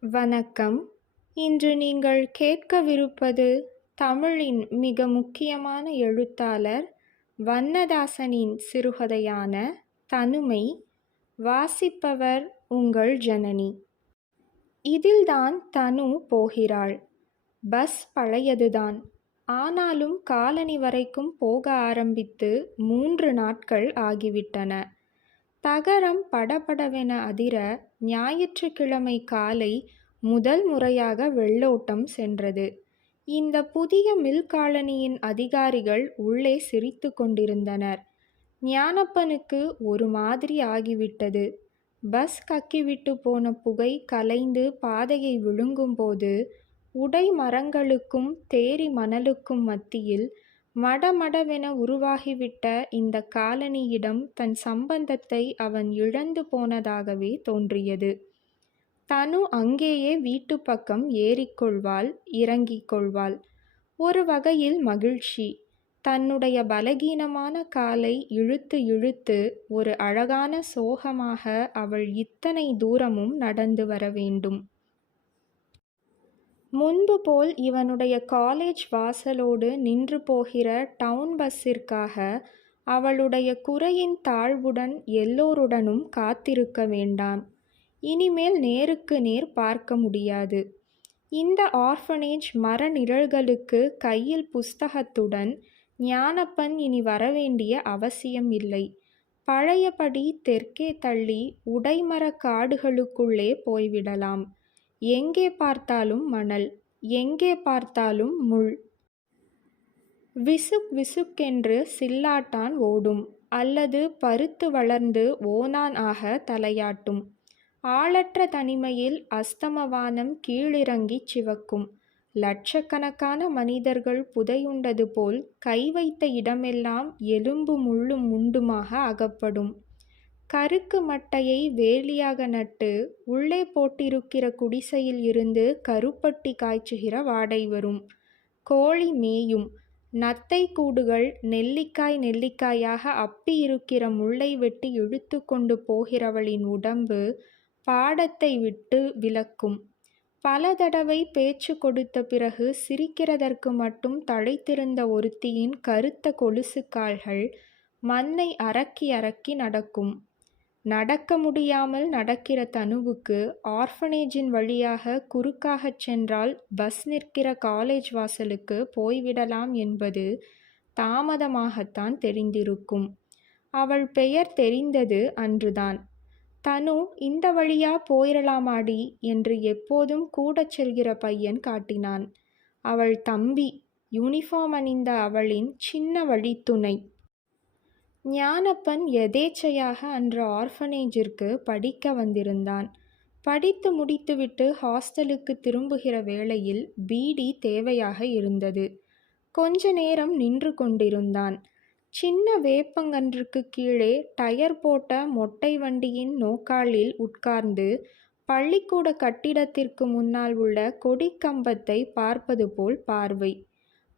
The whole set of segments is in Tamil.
வணக்கம். இன்று நீங்கள் கேட்கவிருப்பது தமிழின் மிக முக்கியமான எழுத்தாளர் வண்ணதாசனின் சிறுகதையான தனுமை வாசிப்பவர் உங்கள் ஜனனி. இதில்தான் தனு போகிறாள். பஸ் பழையதுதான். ஆனாலும் காலனி வரைக்கும் போக ஆரம்பித்து மூன்று நாட்கள் ஆகிவிட்டன. தகரம் படபடவென அதிர ஞாயிற்றுக்கிழமை காலை முதல் முறையாக வெள்ளோட்டம் சென்றது. இந்த புதிய மில் காலனியின் அதிகாரிகள் உள்ளே சிரித்து கொண்டிருந்தனர். ஞானப்பனுக்கு ஒரு மாதிரி ஆகிவிட்டது. பஸ் கக்கிவிட்டு போன புகை கலைந்து பாதையை விழுங்கும்போது உடை மரங்களுக்கும் தேரி மணலுக்கும் மத்தியில் மடமடவென உருவாகிவிட்ட இந்த காலனியிடம் தன் சம்பந்தத்தை அவன் இழந்து போனதாகவே தோன்றியது. தனு அங்கேயே வீட்டு பக்கம் ஏறிக்கொள்வாள் இறங்கிக் கொள்வாள். ஒரு வகையில் மகிழ்ச்சி. தன்னுடைய பலகீனமான காலை இழுத்து இழுத்து ஒரு அழகான சோகமாக அவள் இத்தனை தூரமும் நடந்து வர வேண்டும். முன்பு போல் இவனுடைய காலேஜ் வாசலோடு நின்று போகிற டவுன் பஸ்ஸிற்காக அவளுடைய குறையின் தாழ்வுடன் எல்லோருடனும் காத்திருக்க வேண்டாம். இனிமேல் நேருக்கு நேர் பார்க்க முடியாது. இந்த ஆர்ஃபனேஜ் மர நிழல்களுக்கு கையில் புஸ்தகத்துடன் ஞானப்பன் இனி வரவேண்டிய அவசியம் இல்லை. பழையபடி தெற்கே தள்ளி உடைமர காடுகளுக்குள்ளே போய்விடலாம். எங்கே பார்த்தாலும் மணல் எங்கே பார்த்தாலும் முள். விசுக் விசுக்கென்று சில்லாட்டான் ஓடும் அல்லது பருத்து வளர்ந்து ஓனான் ஆக தலையாட்டும். ஆளற்ற தனிமையில் அஸ்தமவானம் கீழிறங்கிச் சிவக்கும். லட்சக்கணக்கான மனிதர்கள் புதையுண்டது போல் கை வைத்த இடமெல்லாம் எலும்பு முள்ளும் முண்டுமாக அகப்படும். கருக்கு மட்டையை வேலியாக நட்டு உள்ளே போட்டிருக்கிற குடிசையில் இருந்து கருப்பட்டி காய்ச்சுகிற வாடை வரும். கோழி மேயும். நத்தை கூடுகள் நெல்லிக்காய் நெல்லிக்காயாக அப்பி இருக்கிற முள்ளை வெட்டி இழுத்து கொண்டு போகிறவளின் உடம்பு பாடத்தை விட்டு விலக்கும். பல தடவை பேச்சு கொடுத்த பிறகு சிரிக்கிறதற்கு மட்டும் தழைத்திருந்த ஒருத்தியின் கருத்த கொலுசு கால்கள் மண்ணை அரக்கி அரக்கி நடக்கும். நடக்க முடியாமல் நடக்கிற தனுவுக்கு ஆர்ஃபனேஜின் வழியாக குறுக்காகச் சென்றால் பஸ் நிற்கிற காலேஜ் வாசலுக்கு போய்விடலாம் என்பது தாமதமாகத்தான் தெரிந்திருக்கும். அவள் பெயர் தெரிந்தது அன்றுதான். தனு இந்த வழியா போயிடலாமாடி என்று எப்போதும் கூடச் செல்கிற பையன் காட்டினான். அவள் தம்பி யூனிஃபார்ம் அணிந்த அவளின் சின்ன வழித்துணை. ஞானப்பன் எதேச்சையாக அன்று ஆர்ஃபனேஜிற்கு படிக்க வந்திருந்தான். படித்து முடித்துவிட்டு ஹாஸ்டலுக்கு திரும்புகிற வேளையில் பீடி தேவையாக இருந்தது. கொஞ்ச நேரம் நின்று கொண்டிருந்தான். சின்ன வேப்பங்கன்றுக்கு கீழே டயர் போட்ட மொட்டை வண்டியின் நோக்காலில் உட்கார்ந்து பள்ளிக்கூட கட்டிடத்திற்கு முன்னால் உள்ள கொடிக்கம்பத்தை பார்ப்பது போல் பார்வை.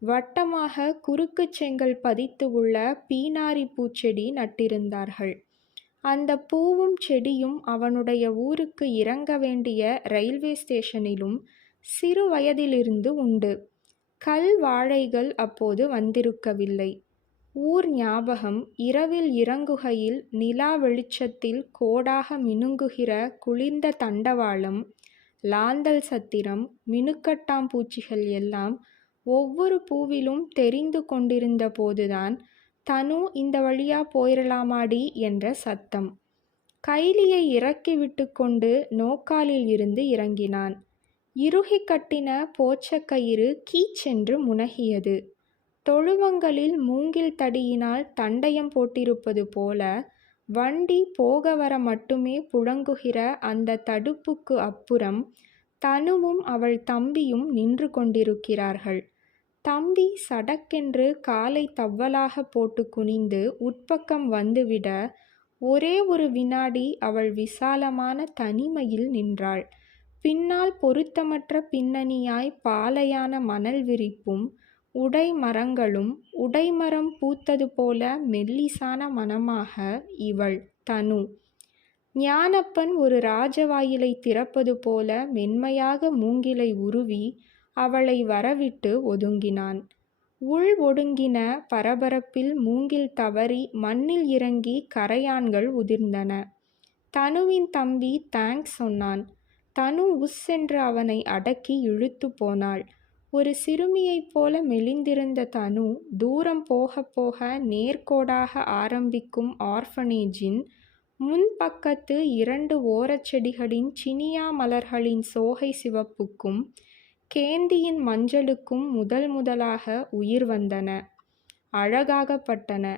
வட்டமாக குறுக்கு செங்கல் பதித்து உள்ள பீனாரி பூச்செடி நட்டிருந்தார்கள். அந்த பூவும் செடியும் அவனுடைய ஊருக்கு இறங்க வேண்டிய ரயில்வே ஸ்டேஷனிலும் சிறு வயதிலிருந்து உண்டு. கல் வாழைகள் அப்போது வந்திருக்கவில்லை. ஊர் ஞாபகம் இரவில் இறங்குகையில் நிலா வெளிச்சத்தில் கோடாக மினுங்குகிற குளிர்ந்த தண்டவாளம் லாந்தல் சத்திரம் மினுக்கட்டாம்பூச்சிகள் எல்லாம் ஒவ்வொரு பூவிலும் தெரிந்து கொண்டிருந்த போதுதான் தனு இந்த வழியா போயிடலாமாடி என்ற சத்தம். கைலியை இறக்கிவிட்டு கொண்டு நோக்காலில் இருந்து இறங்கினான். இறுகி கட்டின போச்சக்கயிறு கீச்சென்று முனகியது. தொழுவங்களில் மூங்கில் தடியினால் தண்டயம் போட்டிருப்பது போல வண்டி போக வர மட்டுமே புழங்குகிற அந்த தடுப்புக்கு அப்புறம் தனுவும் அவள் தம்பியும் நின்று கொண்டிருக்கிறார்கள். தம்பி சடக்கென்று காலை தவ்வலாக போட்டு குனிந்து உட்பக்கம் வந்துவிட ஒரே ஒரு வினாடி அவள் விசாலமான தனிமையில் நின்றாள். பின்னால் பொருத்தமற்ற பின்னணியாய் பாலையான மணல் விரிப்பும் உடை மரங்களும் உடைமரம் பூத்தது போல மெல்லிசான மனமாக இவள் தனு. ஞானப்பன் ஒரு ராஜவாயிலை திறப்பது போல மென்மையாக மூங்கிலை உருவி அவளை வரவிட்டு ஒதுங்கினான். உள் ஒடுங்கின பரபரப்பில் மூங்கில் தவறி மண்ணில் இறங்கி கரையான்கள் உதிர்ந்தன. தனுவின் தம்பி தேங்க்ஸ் சொன்னான். தனு உஸ் என்று அவனை அடக்கி இழுத்து போனாள். ஒரு சிறுமியைப் போல மெலிந்திருந்த தனு தூரம் போக போக நேர்கோடாக ஆரம்பிக்கும் ஆர்ஃபனேஜின் முன்பக்கத்து இரண்டு ஓரச்செடிகளின் சினியா மலர்களின் சோகை சிவப்புக்கும் கேந்தியின் மஞ்சளுக்கும் முதல் முதலாக உயிர் வந்தன. அழகாகப்பட்டன.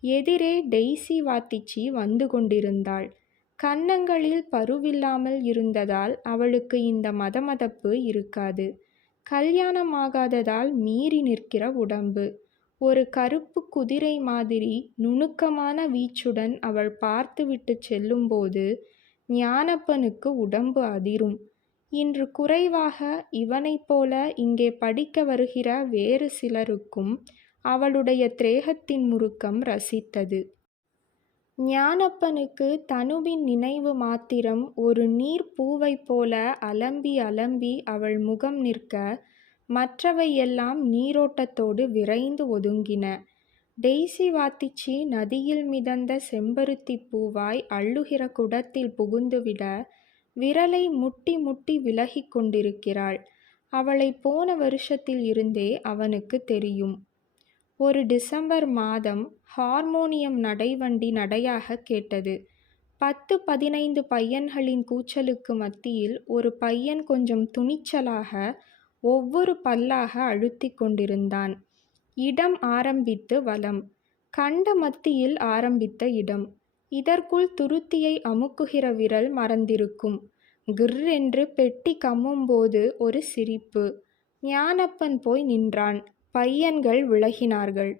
எதிரே டெய்ஸி வாத்திச்சி வந்து கொண்டிருந்தாள். கன்னங்களில் பருவில்லாமல் இருந்ததால் அவளுக்கு இந்த மதமதப்பு இருக்காது. கல்யாணமாகாததால் மீறி நிற்கிற உடம்பு. ஒரு கருப்பு குதிரை மாதிரி நுணுக்கமான வீச்சுடன் அவள் பார்த்துவிட்டு செல்லும்போது ஞானப்பனுக்கு உடம்பு அதிரும். இன்று குறைவாக இவனைப் போல இங்கே படிக்க வருகிற வேறு சிலருக்கும் அவளுடைய திரேகத்தின் முறுக்கம் ரசித்தது. ஞானப்பனுக்கு தனுவின் நினைவு மாத்திரம் ஒரு நீர் பூவை போல அலம்பி அலம்பி அவள் முகம் நிற்க மற்றவையெல்லாம் நீரோட்டத்தோடு விரைந்து ஒதுங்கின. டெய்ஸி வாத்திச்சி நதியில் மிதந்த செம்பருத்திப் பூவாய் அள்ளுகிற குடத்தில் புகுந்துவிட விரலை முட்டி முட்டி விலகிக் கொண்டிருக்கிறாள். அவளை போன வருஷத்தில் இருந்தே அவனுக்கு தெரியும். ஒரு டிசம்பர் மாதம் ஹார்மோனியம் நடைவண்டி நடையாக கேட்டது. பத்து பதினைந்து பையன்களின் கூச்சலுக்கு மத்தியில் ஒரு பையன் கொஞ்சம் துணிச்சலாக ஒவ்வொரு பல்லாக அழுத்தி கொண்டிருந்தான். இடம் ஆரம்பித்து வலம். கண்ட மத்தியில் ஆரம்பித்த இடம். இதற்குள் துருத்தியை அமுக்குகிற விரல் மறந்திருக்கும். கிர் என்று பெட்டி கம்மும்போது ஒரு சிரிப்பு. ஞானப்பன் போய் நின்றான். பையன்கள் விலகினார்கள்.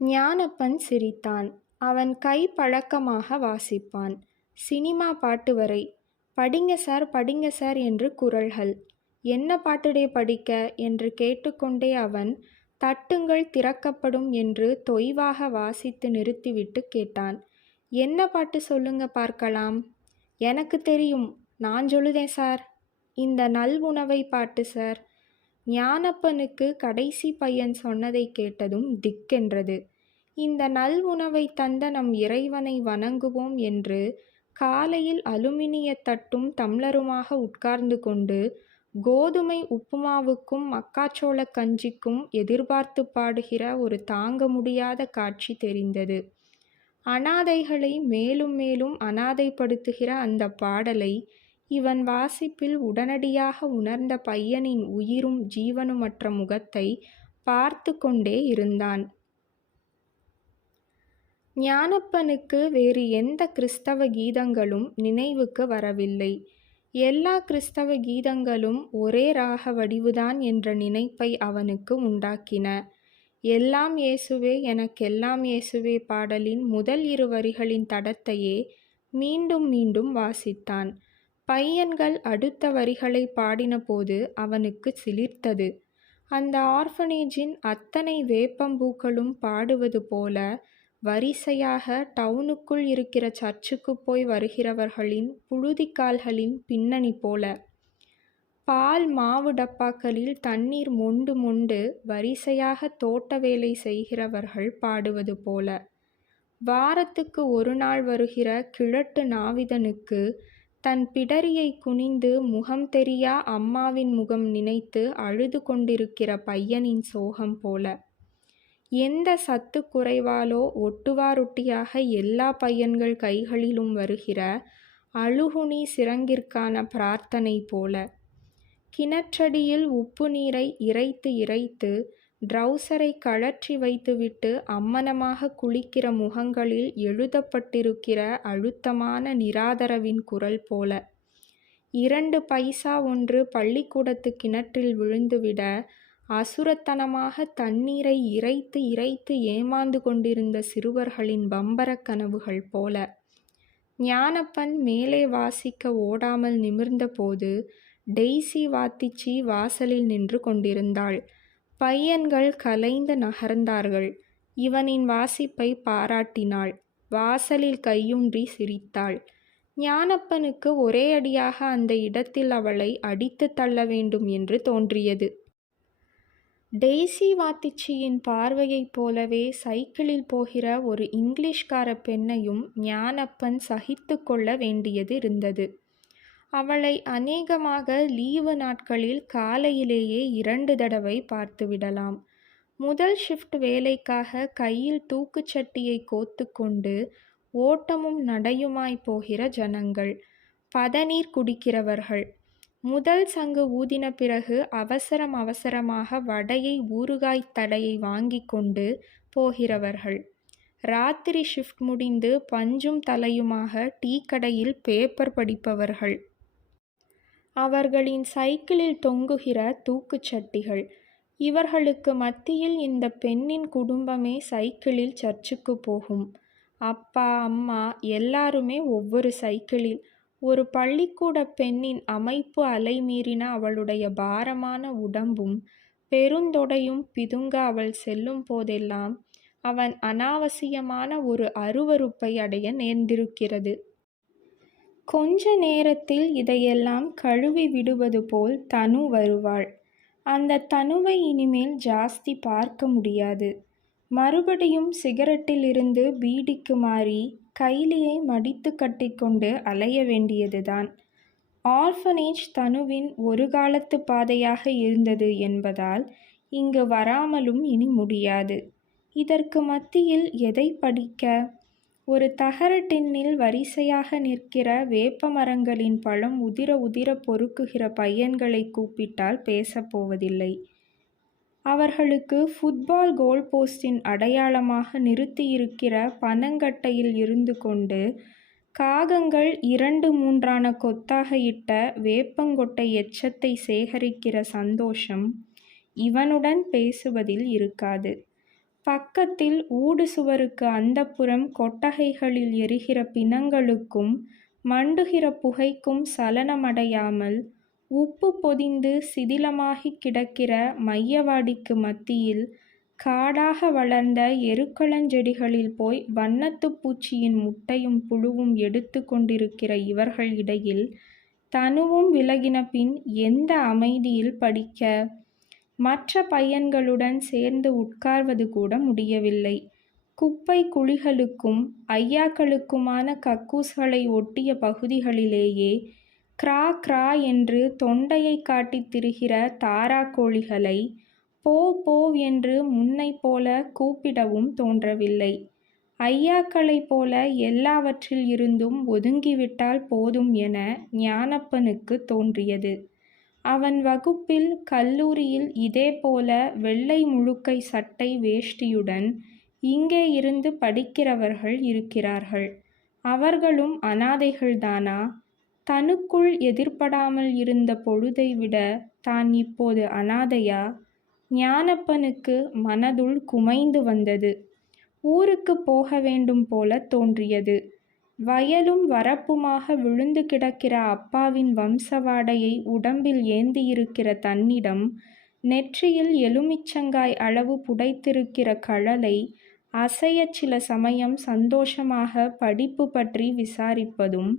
ஞானப்பன் சிரித்தான். அவன் கை பழக்கமாக வாசிப்பான். சினிமா பாட்டு வரை. படிங்க சார் படிங்க சார் என்று குரல்கள். என்ன பாட்டுடே படிக்க என்று கேட்டுக்கொண்டே அவன் தட்டுங்கள் திறக்கப்படும் என்று தொய்வாக வாசித்து நிறுத்திவிட்டு கேட்டான். என்ன பாட்டு சொல்லுங்க பார்க்கலாம். எனக்கு தெரியும் நான் சொல்லுதேன் சார். இந்த நல் உணவை பாட்டு சார். ஞானப்பனுக்கு கடைசி பையன் சொன்னதை கேட்டதும் திக்கென்றது. இந்த நல் உணவை தந்த நம் இறைவனை வணங்குவோம் என்று காலையில் அலுமினிய தட்டும் தம்ளருமாக உட்கார்ந்து கொண்டு கோதுமை உப்புமாவுக்கும் மக்காச்சோள கஞ்சிக்கும் எதிர்பார்த்து பாடுகிற ஒரு தாங்க முடியாத காட்சி தெரிந்தது. அனாதைகளை மேலும் மேலும் அனாதைப்படுத்துகிற அந்த பாடலை இவன் வாசிப்பில் உடனடியாக உணர்ந்த பையனின் உயிரும் ஜீவனுமற்ற முகத்தை பார்த்து கொண்டே இருந்தான். ஞானப்பனுக்கு வேறு எந்த கிறிஸ்தவ கீதங்களும் நினைவுக்கு வரவில்லை. எல்லா கிறிஸ்தவ கீதங்களும் ஒரே ராக வடிவுதான் என்ற நினைப்பை அவனுக்கு உண்டாக்கின. எல்லாம் இயேசுவே எனக்கெல்லாம் இயேசுவே பாடலின் முதல் இரு வரிகளின் தடத்தையே மீண்டும் மீண்டும் வாசித்தான். பையன்கள் அடுத்த வரிகளை பாடினபோது அவனுக்கு சிலிர்த்தது. அந்த ஆர்ஃபனேஜின் அத்தனை வேப்பம்பூக்களும் பாடுவது போல வரிசையாக டவுனுக்குள் இருக்கிற சர்ச்சுக்கு போய் வருகிறவர்களின் புழுதிக்கால்களின் பின்னணி போல பால் மாவு டப்பாக்களில் தண்ணீர் மொண்டு மொண்டு வரிசையாக தோட்ட வேலை செய்கிறவர்கள் பாடுவது போல. வாரத்துக்கு ஒரு நாள் வருகிற கிழட்டு நாவிதனுக்கு தன் பிடரியை குனிந்து முகம் தெரியா அம்மாவின் முகம் நினைத்து அழுது கொண்டிருக்கிற பையனின் சோகம் போல. எந்த சத்து குறைவாலோ ஒட்டுவாரொட்டியாக எல்லா பையன்கள் கைகளிலும் வருகிற அழுகுனி சிறங்கிற்கான பிரார்த்தனை போல. கிணற்றடியில் உப்பு நீரை இறைத்து இறைத்து ட்ரௌசரை கழற்றி வைத்துவிட்டு அம்மனமாக குளிக்கிற முகங்களில் எழுதப்பட்டிருக்கிற அழுத்தமான நிராதரவின் குரல் போல. இரண்டு பைசா ஒன்று பள்ளிக்கூடத்து கிணற்றில் விழுந்துவிட அசுரத்தனமாக தண்ணீரை இறைத்து இறைத்து ஏமாந்து கொண்டிருந்த சிறுவர்களின் பம்பரக் கனவுகள் போல. ஞானப்பன் மேலே வாசிக்க ஓடாமல் நிமிர்ந்தபோது டெய்ஸி வாத்திச்சி வாசலில் நின்று கொண்டிருந்தாள் பையன்கள் கலைந்து நகர்ந்தார்கள் இவனின் வாசிப்பை பாராட்டினாள் வாசலில் கையுன்றி சிரித்தாள் ஞானப்பனுக்கு ஒரே அடியாக அந்த இடத்தில் அவளை அடித்துத் தள்ள வேண்டும் என்று தோன்றியது. டெய்ஸி வாத்திச்சியின் பார்வையைப் போலவே சைக்கிளில் போகிற ஒரு இங்கிலீஷ்காரப் பெண்ணையும் ஞானப்பன் சகித்து கொள்ள வேண்டியதிருந்தது. அவளை அநேகமாக லீவு நாட்களில் காலையிலேயே இரண்டு தடவை பார்த்துவிடலாம். முதல் ஷிஃப்ட் வேலைக்காக கையில் தூக்குச்சட்டியை கோத்து கொண்டு ஓட்டமும் நடையுமாய் போகிற ஜனங்கள். பதநீர் குடிக்கிறவர்கள். முதல் சங்கு ஊதின பிறகு அவசரம் அவசரமாக வடையை ஊறுகாய்த் தடையை வாங்கிக் கொண்டு போகிறவர்கள். ராத்திரி ஷிஃப்ட் முடிந்து பஞ்சும் தலையுமாக டீக்கடையில் பேப்பர் படிப்பவர்கள். அவர்களின் சைக்கிளில் தொங்குகிற தூக்குச் சட்டிகள். இவர்களுக்கு மத்தியில் இந்த பெண்ணின் குடும்பமே சைக்கிளில் சர்ச்சுக்கு போகும். அப்பா அம்மா எல்லாருமே ஒவ்வொரு சைக்கிளில். ஒரு பள்ளிக்கூடப் பெண்ணின் அமைப்பு அலைமீறின அவளுடைய பாரமான உடம்பும் பெருந்தொடையும் பிதுங்க அவள் செல்லும் போதெல்லாம் அவன் அனாவசியமான ஒரு அருவருப்பை அடைய நேர்ந்திருக்கிறது. கொஞ்ச நேரத்தில் இதையெல்லாம் கழுவி விடுவது போல் தனு வருவாள். அந்த தனுவை இனிமேல் ஜாஸ்தி பார்க்க முடியாது. மறுபடியும் சிகரெட்டிலிருந்து பீடிக்கு மாறி கைலியை மடித்துக் கட்டிக்கொண்டு அலைய வேண்டியதுதான். ஆர்ஃபனேஜ் தனுவின் ஒரு காலத்துப் பாதையாக இருந்தது என்பதால் இங்கு வராமலும் இனி முடியாது. இதற்கு மத்தியில் எதை படிக்க? ஒரு தகர டின்னில் வரிசையாக நிற்கிற வேப்ப மரங்களின் பழம் உதிர உதிர பொறுக்குகிற பையன்களை கூப்பிட்டால் பேசப் போவதில்லை. அவர்களுக்கு ஃபுட்பால் கோல்போஸ்டின் அடையாளமாக நிறுத்தியிருக்கிற பனங்கட்டையில் இருந்து கொண்டு காகங்கள் இரண்டு மூன்றான கொத்தாக இட்ட வேப்பங்கொட்டை எச்சத்தை சேகரிக்கிற சந்தோஷம் இவனுடன் பேசுவதில் இருக்காது. பக்கத்தில் ஊடு சுவருக்கு அந்தப்புறம் கொட்டகைகளில் எரிகிற பிணங்களுக்கும் மண்டுகிற புகைக்கும் சலனமடையாமல் உப்பு பொதிந்து சிதிலமாகிக் கிடக்கிற மையவாடிக்கு மத்தியில் காடாக வளர்ந்த எருக்களஞ்செடிகளில் போய் வண்ணத்து பூச்சியின் முட்டையும் புழுவும் எடுத்து கொண்டிருக்கிற இவர்கள் இடையில் தனுவும் விலகின பின் எந்த அமைதியில் படிக்க? மற்ற பையன்களுடன் சேர்ந்து உட்கார்வது கூட முடியவில்லை. குப்பை குழிகளுக்கும் ஐயாக்களுக்குமான கக்கூஸ்களை ஒட்டிய பகுதிகளிலேயே கிரா கிரா என்று தொண்டையைக் காட்டித் திரிகிற தாரா கோழிகளை போ போவ் என்று முன்னைப் போல கூப்பிடவும் தோன்றவில்லை. ஐயாக்களைப் போல எல்லாவற்றில் இருந்தும் ஒதுங்கிவிட்டால் போதும் என ஞானப்பனுக்குத் தோன்றியது. அவன் வகுப்பில் கல்லூரியில் இதேபோல வெள்ளை முழுக்கை சட்டை வேஷ்டியுடன் இங்கே இருந்து படிக்கிறவர்கள் இருக்கிறார்கள். அவர்களும் அனாதைகள்தானா? தனுக்குள் எதிர்படாமல் இருந்த பொழுதை விட தான் இப்போது அனாதையா? ஞானப்பனுக்கு மனதுள் குமைந்து வந்தது. ஊருக்குப் போக வேண்டும் போலத் தோன்றியது. வயலும் வரப்புமாக விழுந்து கிடக்கிற அப்பாவின் வம்ச வாடையை உடம்பில் ஏந்தியிருக்கிற தன்னிடம் நெற்றியில் எலுமிச்சங்காய் அளவு புடைத்திருக்கிற கழலை அசைய சில சமயம் சந்தோஷமாக படிப்பு பற்றி விசாரிப்பதும்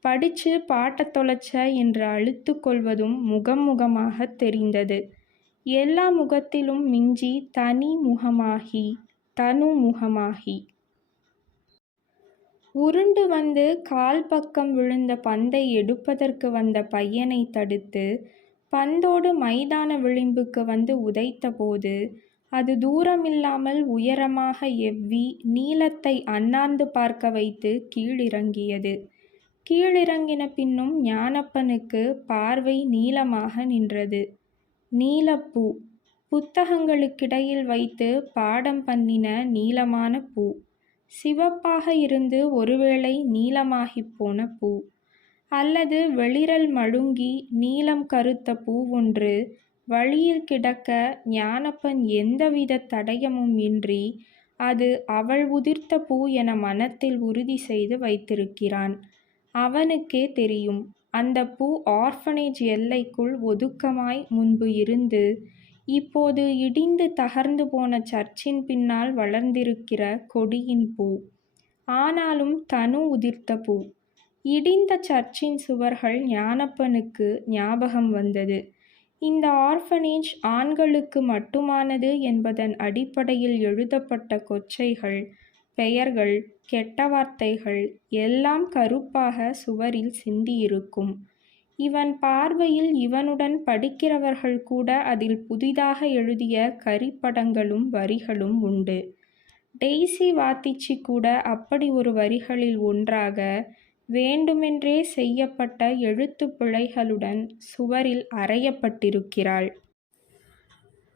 படிச்சு பாட்டத் தொலைச்ச என்று அழுத்து கொள்வதும் முகம் முகமாகத் தெரிந்தது. எல்லா முகத்திலும் மிஞ்சி தனி முகமாகி தனு முகமாகி. உருண்டு வந்து கால் பக்கம் விழுந்த பந்தை எடுப்பதற்கு வந்த பையனைத் தடுத்து பந்தோடு மைதான விளிம்புக்கு வந்து உதைத்தபோது அது தூரமில்லாமல் உயரமாக எவ்வி நீளத்தை அண்ணாந்து பார்க்க வைத்து கீழிறங்கியது. கீழிறங்கின பின்னும் ஞானப்பனுக்கு பார்வை நீளமாக நின்றது. நீலப்பூ. புத்தகங்களுக்கிடையில் வைத்து பாடம் பண்ணின நீளமான பூ. சிவப்பாக இருந்து ஒருவேளை நீலமாகிப் போன பூ. அல்லது வெளிரல் மழுங்கி நீலம் பூ பூவொன்று வழியில் கிடக்க ஞானப்பன் எந்தவித தடயமும் இன்றி அது அவள் உதிர்த்த பூ என மனத்தில் உறுதி செய்து வைத்திருக்கிறான். அவனுக்கே தெரியும். அந்த பூ ஆர்ஃபனேஜ் எல்லைக்குள் ஒதுக்கமாய் முன்பு இருந்து இப்போது இடிந்து தகர்ந்து போன சர்ச்சின் பின்னால் வளர்ந்திருக்கிற கொடியின் பூ. ஆனாலும் தனு உதிர்த்த பூ. இடிந்த சர்ச்சின் சுவர்கள் ஞானப்பனுக்கு ஞாபகம் வந்தது. இந்த ஆர்ஃபனேஜ் ஆண்களுக்கு மட்டுமானது என்பதன் அடிப்படையில் எழுதப்பட்ட கொச்சைகள், பெயர்கள், கெட்ட வார்த்தைகள் எல்லாம் கருப்பாக சுவரில் சிந்தியிருக்கும். இவன் பார்வையில் இவனுடன் படிக்கிறவர்கள் கூட அதில் புதிதாக எழுதிய கரிப்படங்களும் வரிகளும் உண்டு. டெய்சி வாத்திச்சி கூட அப்படி ஒரு வரிகளில் ஒன்றாக, வேண்டுமென்றே செய்யப்பட்ட எழுத்துப் பிழைகளுடன் சுவரில் அறையப்பட்டிருக்கிறாள்.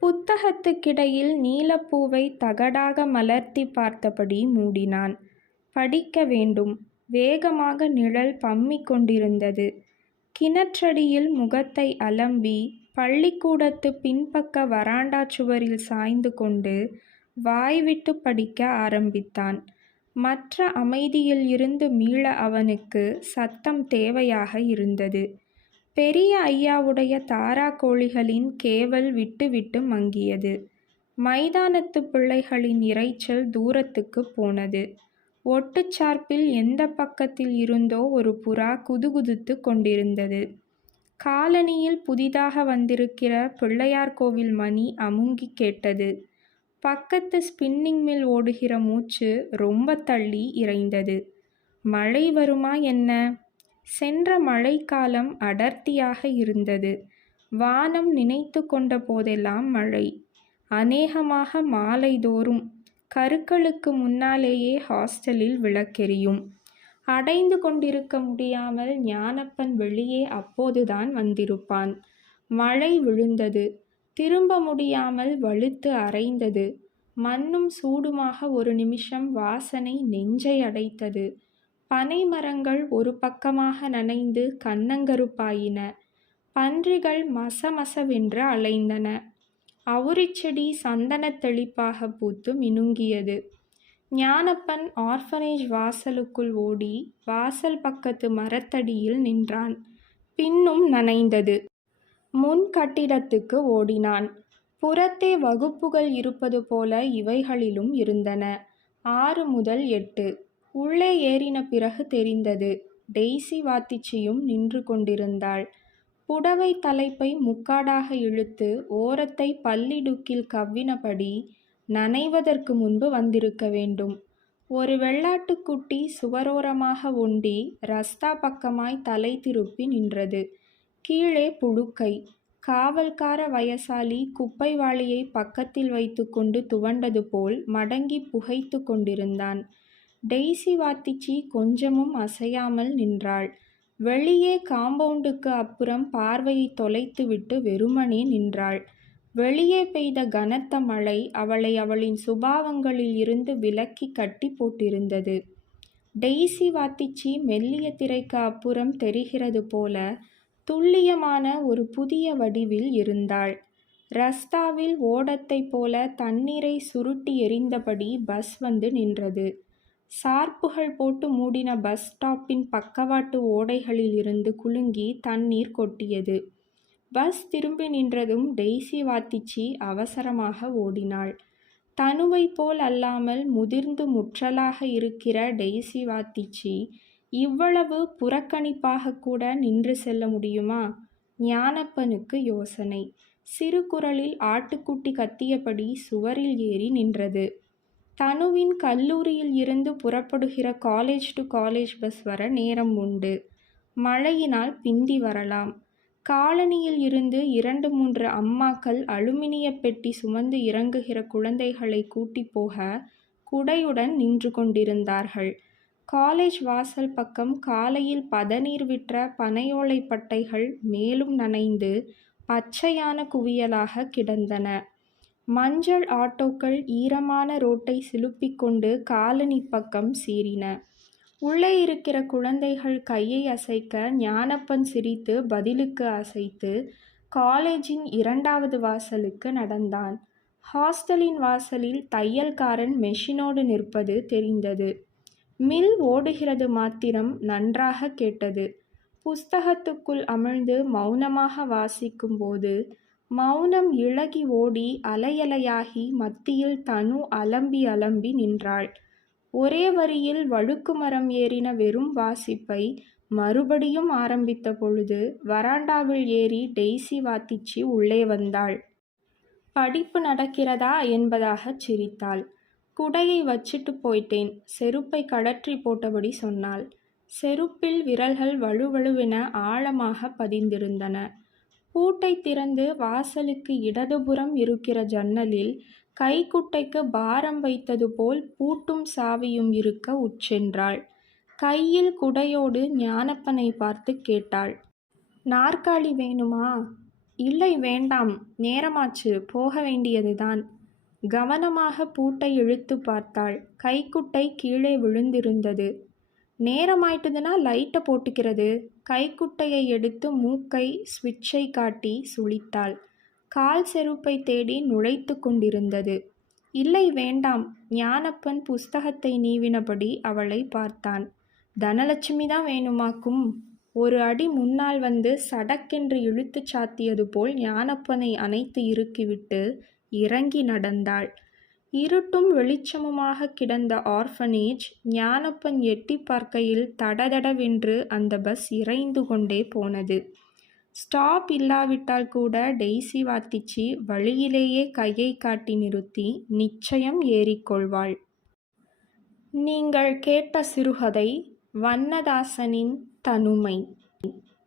புத்தகத்துக்கிடையில் நீலப்பூவை தகடாக மலர்த்திப் பார்த்தபடி மூடினான். படிக்க வேண்டும். வேகமாக நிழல் பம்மிக் கொண்டிருந்தது. கிணற்றடியில் முகத்தை அலம்பி, பள்ளிக்கூடத்துப் பின்பக்க வராண்டா சுவரில் சாய்ந்து கொண்டு, வாய்விட்டு படிக்க ஆரம்பித்தான். மற்ற அமைதியில் இருந்து மீள அவனுக்கு சத்தம் தேவையாக இருந்தது. பெரிய ஐயாவுடைய தாராகோழிகளின் கேவல் விட்டு விட்டு மங்கியது. மைதானத்துப் பிள்ளைகளின் இரைச்சல் தூரத்துக்குப் போனது. ஒட்டுச்சார்பில் எந்த பக்கத்தில் இருந்தோ ஒரு புறா குதுகுதுத்துக் கொண்டிருந்தது. காலனியில் புதிதாக வந்திருக்கிற பிள்ளையார் கோவில் மணி அமுங்கிக் கேட்டது. பக்கத்து ஸ்பின்னிங் மில் ஓடுகிற மூச்சு ரொம்ப தள்ளி இரைந்தது. மழை வருமா என்ன? சென்ற மழைக்காலம் அடர்த்தியாக இருந்தது. வானம் நினைத்துக் கொண்ட போதெல்லாம் மழை. அநேகமாக மாலைதோறும். கருக்களுக்கு முன்னாலேயே ஹாஸ்டலில் விளக்கெரியும். அடைந்து கொண்டிருக்க முடியாமல் ஞானப்பன் வெளியே அப்போதுதான் வந்திருப்பான். மழை விழுந்தது. திரும்ப முடியாமல் வழுத்து அரைந்தது. மண்ணும் சூடுமாக ஒரு நிமிஷம் வாசனை நெஞ்சை அடைத்தது. பனை மரங்கள் ஒரு பக்கமாக நனைந்து கன்னங்கருப்பாயின. பன்றிகள் மசமசவென்று அலைந்தன. அவுரிச்செடி சந்தனத் தெளிப்பாகப் பூத்து மினுங்கியது. ஞானப்பன் ஆர்ஃபனேஜ் வாசலுக்குள் ஓடி, வாசல் பக்கத்து மரத்தடியில் நின்றான். பின்னும் நனைந்தது. முன் கட்டிடத்துக்கு ஓடினான். புறத்தே வகுப்புகள் இருப்பது போல இவைகளிலும் இருந்தன. ஆறு முதல் எட்டு. உள்ளே ஏறின பிறகு தெரிந்தது. டெய்சி வாத்திச்சியும் நின்று கொண்டிருந்தாள். புடவைத் தலைப்பை முக்காடாக இழுத்து, ஓரத்தை பல்லிடுக்கில் கவ்வினபடி, நனைவதற்கு முன்பு வந்திருக்க வேண்டும். ஒரு வெள்ளாட்டுக்குட்டி சுவரோரமாக ஒண்டி, ரஸ்தா பக்கமாய் தலை திருப்பி நின்றது. கீழே புழுக்கை. காவல்கார வயசாளி குப்பைவாளியைப் பக்கத்தில் வைத்துக்கொண்டு துவண்டது போல் மடங்கிப் புகைத்து கொண்டிருந்தான். டெய்சி வாத்திச்சி கொஞ்சமும் அசையாமல் நின்றாள். வெளியே காம்பவுண்டுக்கு அப்புறம் பார்வையை தொலைத்துவிட்டு வெறுமனே நின்றாள். வெளியே பெய்த கனத்த மழை அவளை அவளின் சுபாவங்களில் இருந்து விலக்கி கட்டிப் போட்டிருந்தது. டெய்ஸி வாத்திச்சி மெல்லிய திரைக்கு அப்புறம் தெரிகிறது போல, துல்லியமான ஒரு புதிய வடிவில் இருந்தாள். ரஸ்தாவில் ஓடத்தைப் போல தண்ணீரை சுருட்டி எறிந்தபடி பஸ் வந்து நின்றது. சார்புகள் போட்டு மூடின பஸ் ஸ்டாப்பின் பக்கவாட்டு ஓடைகளில் இருந்து குலுங்கி தண்ணீர் கொட்டியது. பஸ் திரும்பி நின்றதும் டெய்ஸி வாத்திச்சி அவசரமாக ஓடினாள். தனுவைப் போல் அல்லாமல் முதிர்ந்து முற்றலாக இருக்கிற டெய்ஸி வாத்திச்சி, இவ்வளவு புறக்கணிப்பாக கூட நின்று செல்ல முடியுமா? ஞானப்பனுக்கு யோசனை. சிறு குரலில் ஆட்டுக்குட்டி கத்தியபடி சுவரில் ஏறி நின்றது. தனுவின் கல்லூரியில் இருந்து புறப்படுகிற காலேஜ் டு காலேஜ் பஸ் வர நேரம் உண்டு. மழையினால் பிந்தி வரலாம். காலனியில் இருந்து இரண்டு மூன்று அம்மாக்கள் அலுமினியப் பெட்டி சுமந்து இறங்குகிற குழந்தைகளை கூட்டி போக, குடையுடன் நின்று கொண்டிருந்தார்கள். காலேஜ் வாசல் பக்கம் காலையில் பதநீர் விற்ற பனையோலை பட்டைகள் மேலும் நனைந்து, பச்சையான குவியலாக கிடந்தன. மஞ்சள் ஆட்டோக்கள் ஈரமான ரோட்டை சிலுப்பிக் கொண்டு காலனி பக்கம் சீறின. உள்ளே இருக்கிற குழந்தைகள் கையை அசைக்க ஞானப்பன் சிரித்து பதிலுக்கு அசைத்து, காலேஜின் இரண்டாவது வாசலுக்கு நடந்தான். ஹாஸ்டலின் வாசலில் தையல்காரன் மெஷினோடு நிற்பது தெரிந்தது. மில் ஓடுகிறது மாத்திரம் நன்றாகக் கேட்டது. புஸ்தகத்துக்குள் அமிழ்ந்து மௌனமாக வாசிக்கும்போது மௌனம் இளகி ஓடி அலையலையாகி மத்தியில் தனு அலம்பி அலம்பி நின்றாள். ஒரே வரியில் வழுக்குமரம் ஏறின வெறும் வாசிப்பை, மறுபடியும் ஆரம்பித்த பொழுது வராண்டாவில் ஏறி டெய்ஸி வாத்திச்சி உள்ளே வந்தாள். படிப்பு நடக்கிறதா என்பதாகச் சிரித்தாள். குடையை வச்சிட்டு போயிட்டேன். செருப்பை கழற்றிப் போட்டபடி சொன்னாள். செருப்பில் விரல்கள் வழுவழுவென ஆழமாக பதிந்திருந்தன. பூட்டை திறந்து வாசலுக்கு இடதுபுறம் இருக்கிற ஜன்னலில் கைக்குட்டைக்கு பாரம் வைத்தது போல் பூட்டும் சாவியும் இருக்க உச்சென்றாள். கையில் குடையோடு ஞானப்பனை பார்த்து கேட்டாள். நாற்காலி வேணுமா? இல்லை வேண்டாம். நேரமாச்சு. போக வேண்டியதுதான். கவனமாக பூட்டை இழுத்து பார்த்தாள். கைக்குட்டை கீழே விழுந்திருந்தது. நேரமாயிட்டதுன்னா லைட்டை போட்டுக்கிறது. கைக்குட்டையை எடுத்து மூக்கை சுவிட்சை காட்டி சுளித்தாள் கால் செருப்பை தேடி நுழைத்து கொண்டிருந்தது. இல்லை வேண்டாம். ஞானப்பன் புஸ்தகத்தை நீவினபடி அவளை பார்த்தான். தனலட்சுமி தான் வேணுமாக்கும். ஒரு அடி முன்னால் வந்து சடக்கென்று இழுத்துச் சாத்தியது போல் ஞானப்பனை அணைத்து இறுக்கிவிட்டு இறங்கி நடந்தாள். இருட்டும் வெளிச்சமுமாக கிடந்த ஆர்ஃபனேஜ் ஞானப்பன் எட்டி பார்க்கையில் தடதடவென்று அந்த பஸ் இறைந்து கொண்டே போனது. ஸ்டாப் இல்லாவிட்டால் கூட டெய்ஸி வாத்திச்சி வழியிலேயே கையை காட்டி நிறுத்தி நிச்சயம் ஏறிக்கொள்வாள். நீங்கள் கேட்ட சிறுகதை வண்ணதாசனின் தனுமை.